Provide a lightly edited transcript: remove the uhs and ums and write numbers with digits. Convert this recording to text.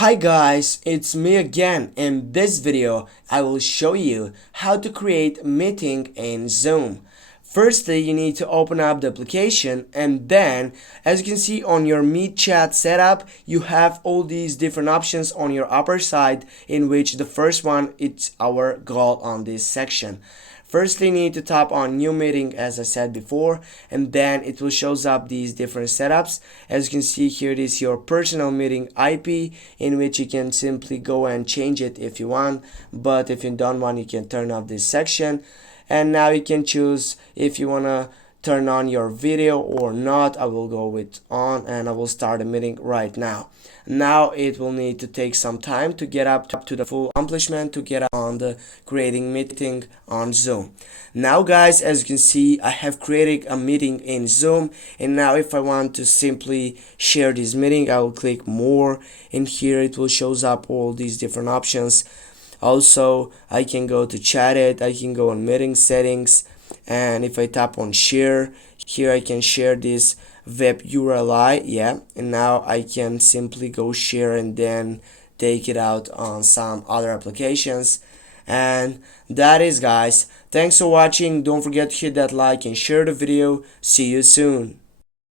Hi guys, it's me again. In this video, I will show you how to create a meeting in Zoom. Firstly, you need to open up the application, and then as you can see on your Meet Chat setup, you have all these different options on your upper side, in which the first one it's our goal on this section. Firstly, you need to tap on new meeting as I said before, and then it will shows up these different setups. As you can see here, it is your personal meeting IP, in which you can simply go and change it if you want, but if you don't want, you can turn off this section. And now you can choose if you want to turn on your video or not. I will go with on, and I will start a meeting right now. Now it will need to take some time to get up to the full accomplishment to get on the creating meeting on Zoom. Now guys, as you can see, I have created a meeting in Zoom, and now if I want to simply share this meeting, I will click more, and here it will shows up all these different options. Also, I can go to chat it, I can go on meeting settings, and if I tap on share, here I can share this web URL, yeah, and now I can simply go share and then take it out on some other applications. And that is guys, thanks for watching. Don't forget to hit that like and share the video. See you soon.